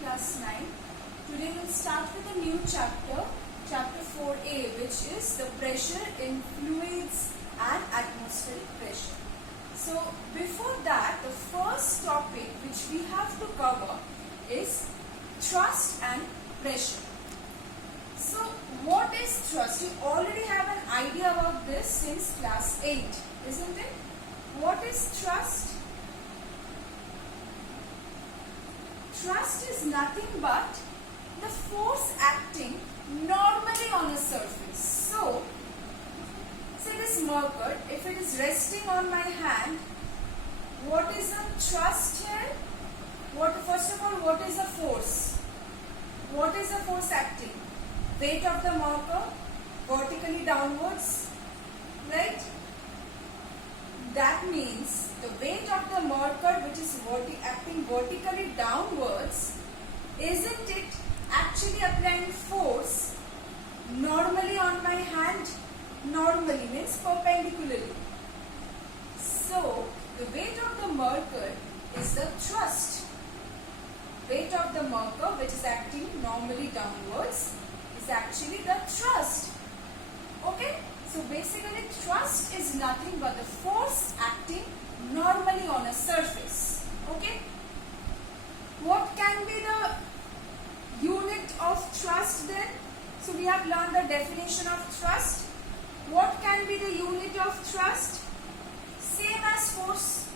class 9. Today we'll start with a new chapter, chapter 4a, which is the pressure in fluids and atmospheric pressure. So before that, the first topic which we have to cover is thrust and pressure. So what is thrust? You already have an idea about this since class 8, isn't it? What is thrust? Thrust is nothing but the force acting normally on a surface. So, say this marker, if it is resting on my hand, what is the thrust here? First of all, what is the force? What is the force acting? Weight of the marker vertically downwards, right? That means the weight of the marker which is acting vertically downwards, isn't it actually applying force normally on my hand? Normally means perpendicularly. So the weight of the marker is the thrust. Weight of the marker which is acting normally downwards is actually the thrust. Okay? So basically thrust is nothing but the force acting normally on a surface. Okay? What can be the unit of thrust then? So we have learned the definition of thrust. What can be the unit of thrust? Same as force.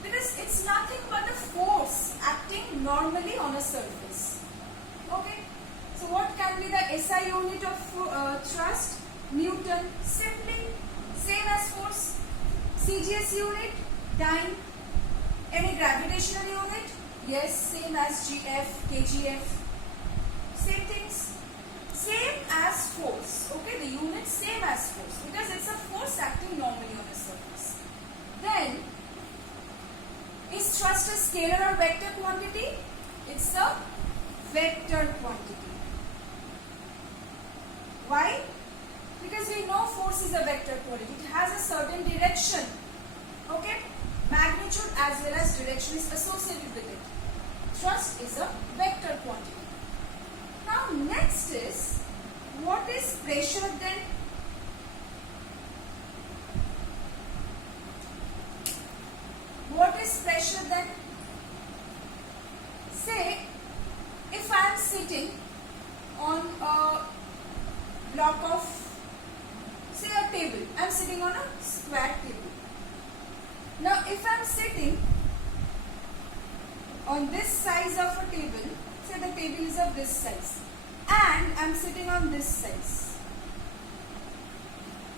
Because it's nothing but the force acting normally on a surface. Okay? So what can be the SI unit of thrust? Newton. Simply same as force. CGS unit, time. Any gravitational unit? Yes, same as GF, KGF. Same things. Same as force. Okay, the unit same as force because it's a force acting normally on a surface. Then, is thrust a scalar or vector quantity? It's a vector quantity. Why? Because we know force is a vector quantity. It has a certain direction. Okay? Magnitude as well as direction is associated with it. Thrust is a vector quantity. Now next is, what is pressure then? What is pressure then? Say, if I am sitting on a block of, say a table. I am sitting on a square table. Now if I am sitting on this size of a table, say the table is of this size, and I am sitting on this size,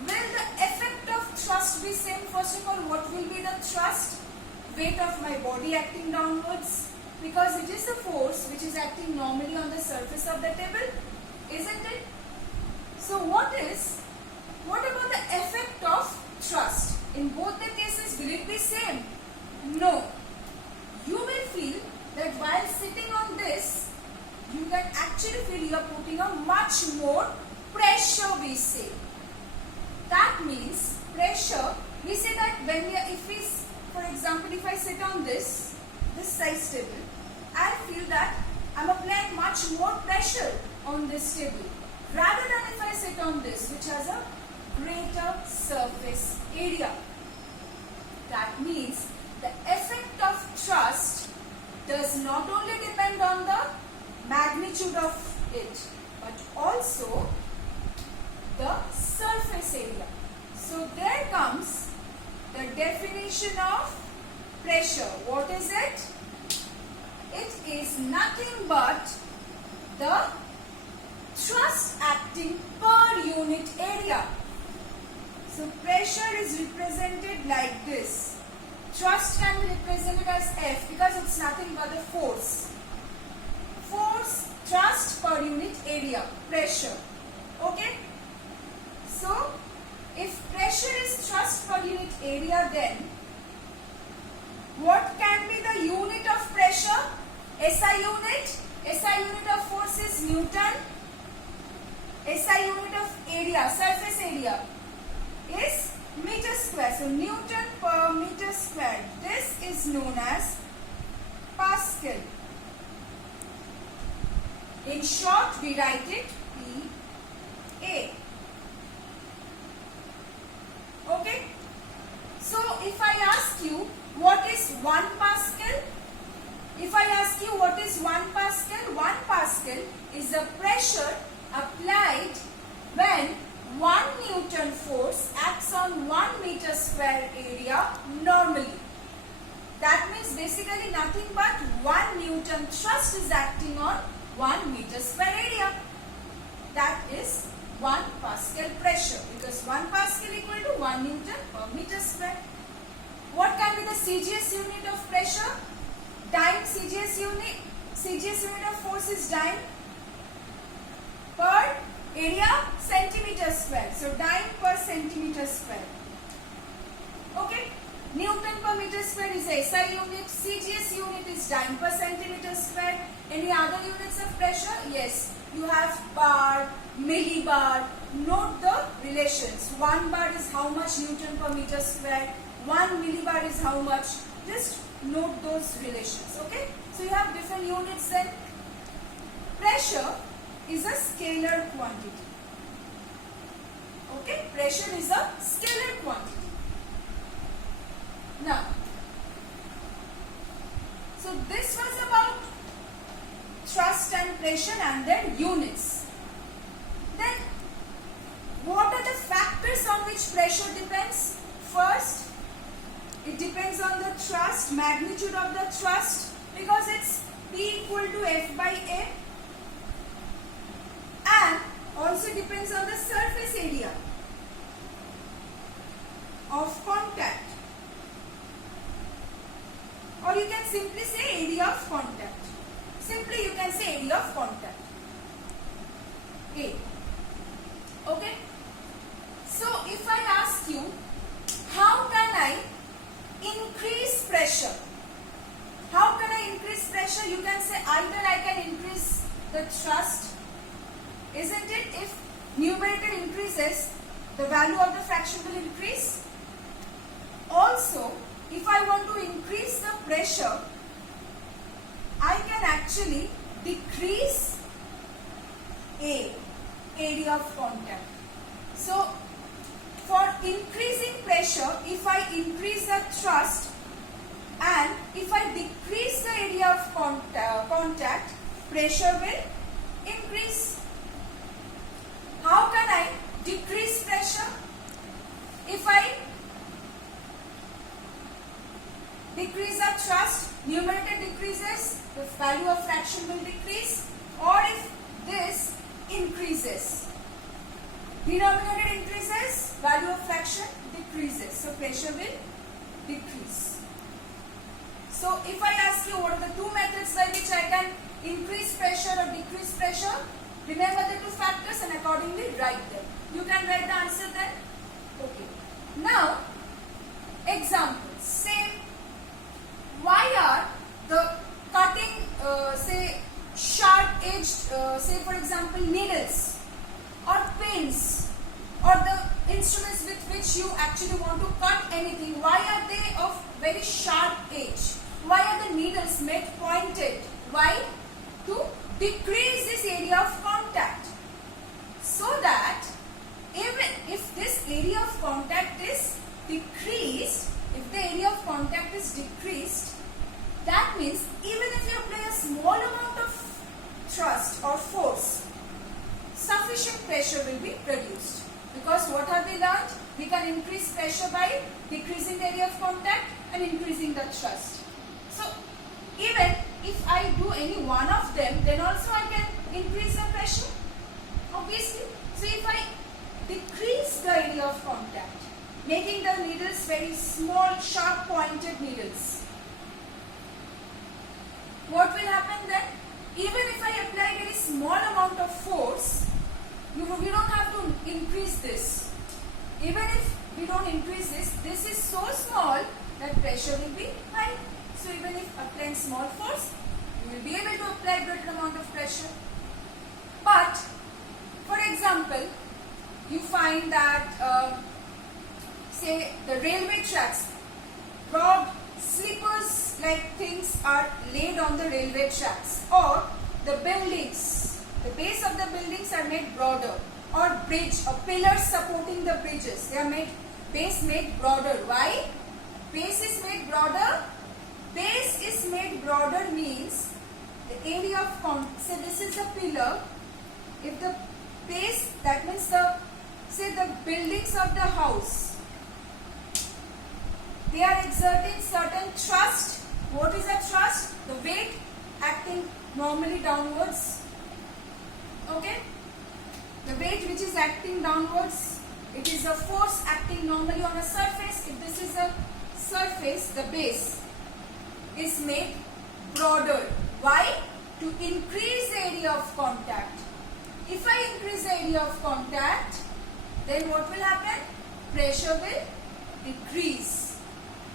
will the effect of thrust be same? First of all, what will be the thrust? Weight of my body acting downwards, because it is the force which is acting normally on the surface of the table, isn't it? So what about the effect of thrust? In both the cases, will it be same? No. You will feel that while sitting on this, you can actually feel you are putting a much more pressure, we say. That means pressure, we say that when we are, for example, if I sit on this size table, I feel that I am applying much more pressure on this table rather than if I sit on this, which has a greater surface area. That means the effect of thrust does not only depend on the magnitude of it, but also the surface area. So there comes the definition of pressure. What is it? It is nothing but the thrust acting per unit area. So pressure is represented like this. Thrust can be represented as F because it's nothing but the force. Force, thrust per unit area, pressure. Okay? So, if pressure is thrust per unit area, then what can be the unit of pressure? SI unit. SI unit of force is Newton. SI unit of area, surface area, is meter square. So Newton per meter square. This is known as Pascal. In short, we write it PA. Okay. So if I ask you what is 1 Pascal? If I ask you what is 1 Pascal? 1 Pascal is the pressure applied when 1 Newton force acts on 1 meter square area normally. That means basically nothing but 1 Newton thrust is acting on 1 meter square area. That is 1 Pascal pressure, because 1 Pascal equal to 1 Newton per meter square. What can be the CGS unit of pressure? Dyne CGS unit of force is dyne per area centimeter square. So dyne per centimeter square. Okay. Newton per meter square is SI unit. CGS unit is dyne per centimeter square. Any other units of pressure? Yes. You have bar, millibar. Note the relations. 1 bar is how much Newton per meter square. 1 millibar is how much. Just note those relations. Okay. So you have different units then. Pressure is a scalar quantity. Okay. Pressure is a scalar quantity. Now, so this was about thrust and pressure and their units. Then, what are the factors on which pressure depends? First, it depends on the thrust, magnitude of the thrust, because it's P equal to F by A, and also depends on the surface area of contact. Or you can simply say area of contact. Simply you can say area of contact. A. Okay. So if I ask you, how can I increase pressure? How can I increase pressure? You can say either I can increase the thrust. Isn't it? If numerator increases, the value of the fraction will increase. Also, if I want to increase the pressure, I can actually decrease A, area of contact. So, for increasing pressure, if I increase the thrust and if I decrease the area of contact, pressure will increase. How can I decrease pressure? If I decrease the thrust, numerator decreases, the value of fraction will decrease. Or if this increases, denominator increases, value of fraction decreases. So pressure will decrease. So if I ask you what are the two methods by which I can increase pressure or decrease pressure, remember the two factors and accordingly write them. You can write the answer then. Okay. Now, examples. Say, why are the cutting, say, sharp-edged, say for example, needles or pins or the instruments with which you actually want to cut anything, why are they of very sharp edge? Why are the needles made pointed? Why? To decrease this area of contact. So that even if this area of contact is decreased, if the area of contact is decreased, that means even if you apply a small amount of thrust or force, sufficient pressure will be produced. Because what have we learned? We can increase pressure by decreasing the area of contact and increasing the thrust. So, even if I do any one of them, then also I can increase the pressure. Obviously. So, if I decrease the area of contact, making the needles very small, sharp pointed needles, what will happen then? Even if I apply very small amount of force, we don't have to increase this. Even if we don't increase this, this is so small that pressure will be high. So even if applying small force, you will be able to apply greater amount of pressure. But, for example, you find that, say, the railway tracks, broad sleepers like things are laid on the railway tracks, or the buildings They are made, base made broader. Why? Base is made broader. Base is made broader means the area of say this is a pillar. If the base, that means the, say the buildings of the house, they are exerting certain thrust. What is a thrust? The weight acting normally downwards. Okay? The weight which is acting downwards, it is a force acting normally on a surface. If this is a surface, the base is made broader. Why? To increase the area of contact. If I increase the area of contact, then what will happen? Pressure will decrease.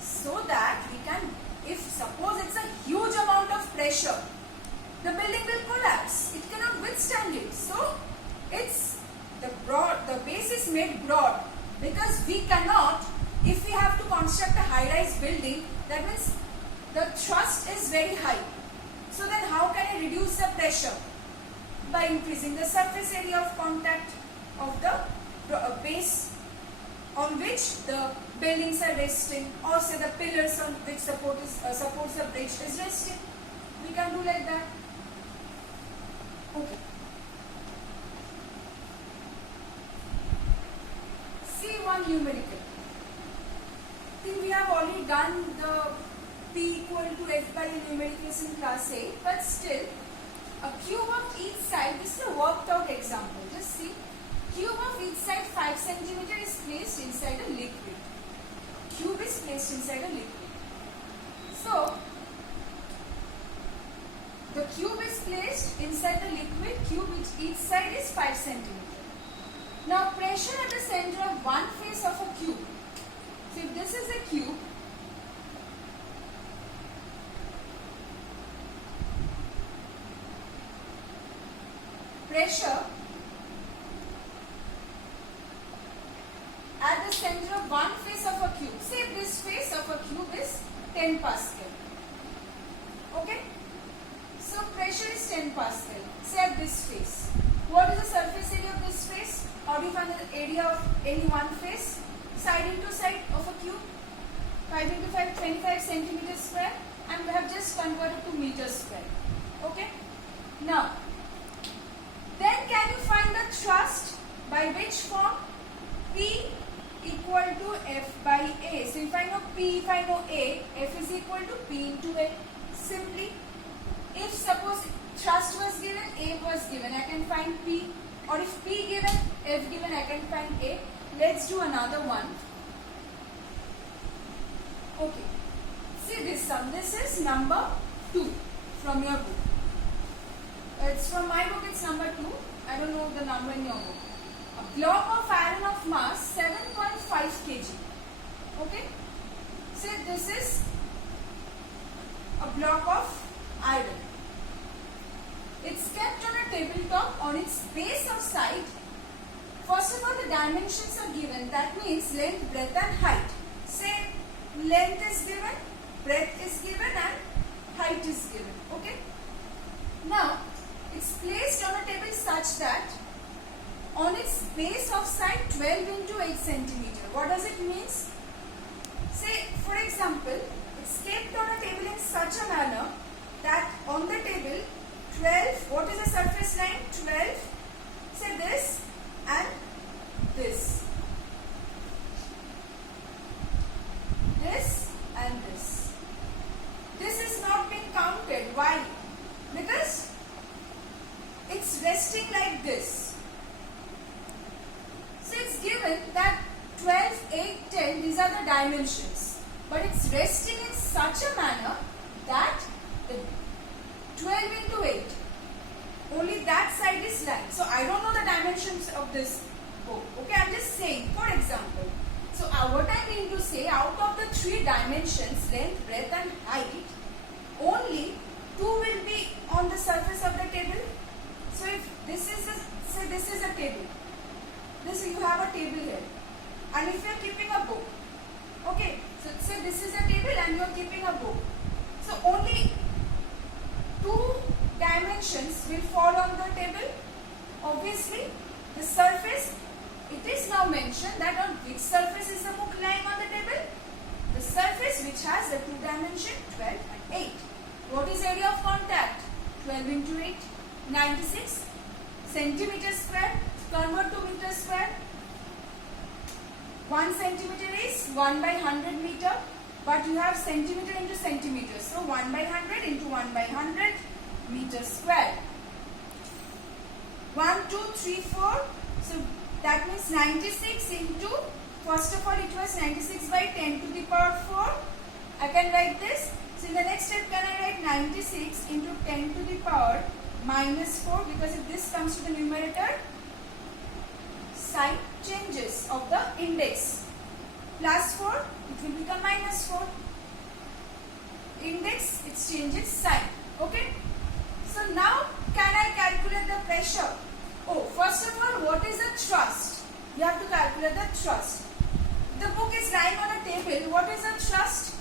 So that we can, if suppose it's a huge amount of pressure, the building will collapse. It cannot withstand it. So it's the base is made broad because we cannot, if we have to construct a high-rise building, that means the thrust is very high. So then how can I reduce the pressure? By increasing the surface area of contact of the base on which the buildings are resting, or say the pillars on which supports the bridge is resting. We can do like that. Okay. See one numerical. I think we have already done the P equal to F by A numericals in class 8, but still a cube of each side. This is a worked out example. Just see. Cube of each side 5 cm is placed inside a liquid. Cube is placed inside a liquid. So, the cube is placed inside the liquid. Cube which each side is 5 cm. Now, pressure at the center of one face of a cube. So, if this is a cube, pressure at the center of one face of a cube. Say this face of a cube is 10 Pascal. Okay? So pressure is 10 Pascal. Say at this face. What is the surface area of this face? How do you find the area of any one face? Side into side of a cube. 5 into 5, 25 centimeters square. And we have just converted to meters square. Okay? Now, then can you find the thrust by which form? P equal to F by A. So if I know P, if I know A, F is equal to P into A. Simply, if suppose thrust was given, A was given, I can find P. Or if P given, F given, I can find A. Let's do another one. Okay. See this sum. This is number 2 from your book. It's from my book, it's number 2. I don't know the number in your book. A block of iron of mass 7.5 kg. Okay? So this is a block of iron. It's kept on a tabletop on its base of side. First of all, the dimensions are given. That means length, breadth and height. Say length is given, breadth is given and height is given. Okay? Now, it's placed on a table such that on its base of side 12 into 8 centimeter. What does it mean? Say, for example, it's kept on a table in such a manner that on the table 12, what is the surface line? 12, say this and this. This and this. This is not being counted. Why? Because it's resting like this. So it's given that 12, 8, 10, these are the dimensions. But it's resting in such a manner that the 12 into 8, only that side is lying. So I don't know the dimensions of this book. Okay, I'm just saying, for example. So what I mean to say, out of the 3 dimensions, length, breadth and height, only 2 will be on the surface of the table. So if this is a, say this is a table. This you have a table here. And if you are keeping a book. Okay, so say this is a table and you are keeping a book. So only 2 dimensions will fall on the table. Obviously, the surface it is now mentioned that on which surface is the book lying on the table? The surface which has the two dimension 12 and 8. What is area of contact? 12 into 8, 96 centimeter square. Convert to meter square. 1 centimeter is 1 by 100 meter, but you have centimeter into centimeter. So 1 by 100 into 1 by 100 meter square. 1, 2, 3, 4. So that means 96 into, first of all it was 96 by 10 to the power 4. I can write this. So in the next step, can I write 96 into 10 to the power minus 4, because if this comes to the numerator, sign changes of the index. Plus 4, it will become minus 4. Index, it changes sign. Okay. So now, can I calculate the pressure? Oh, first of all, what is a thrust? You have to calculate the thrust. The book is lying on a table. What is a thrust?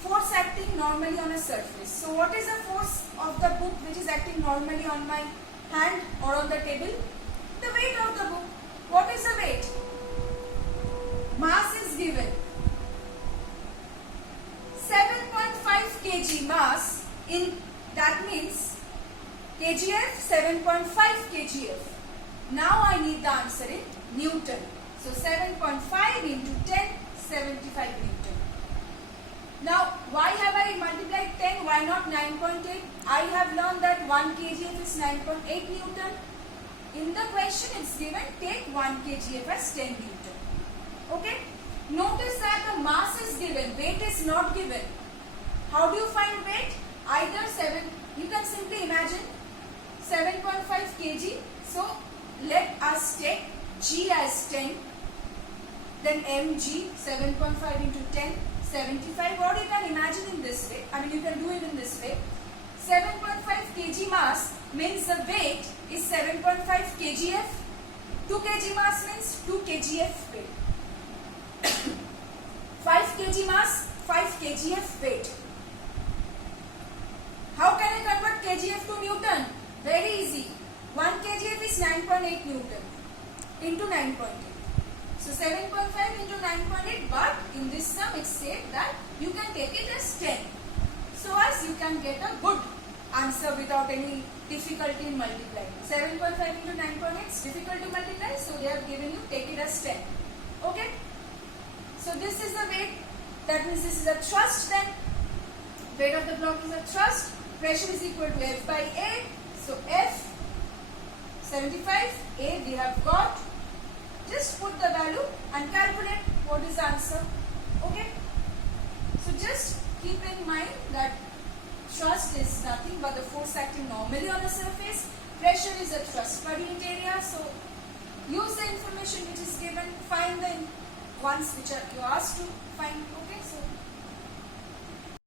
Force acting normally on a surface. So what is the force of the book which is acting normally on my hand or on the table? The weight of the book. What is the weight? Mass is given. 7.5 kg mass. That means kgf 7.5 kgf. Now I need the answer in Newton. So 7.5 into 10, 75 Newton. Now, why have I multiplied 10? Why not 9.8? I have learned that 1 kgf is 9.8 Newton. In the question it's given, take 1 kgf as 10 Newton. Okay? Notice that the mass is given, weight is not given. How do you find weight? Either 7, you can simply imagine 7.5 kg. So, let us take G as 10. Then mg, 7.5 into 10, 75. Or you can imagine in this way. I mean, you can do it in this way. 7.5 kg mass means the weight is 7.5 kgf. 2 kg mass means 2 kgf weight. 5 kg mass, 5 kgf weight. How can I convert kgf to Newton? Very easy. 1 kgf is 9.8 Newton into 9.8. So 7.5 into 9.8, but in this sum it said that you can take it as 10. So as you can get a good answer without any difficulty in multiplying. 7.5 into 9.8 is difficult to multiply, so they have given you take it as 10. Okay? So this is the weight, that means this is a thrust then. Weight of the block is a thrust. Pressure is equal to F by A. So F 75, A we have got. Just put the value and calculate what is the answer. Okay? So just keep in mind that thrust is nothing but the force acting normally on a surface. Pressure is a thrust per unit area. So use the information which is given. Find the ones which are you asked to find. Okay? So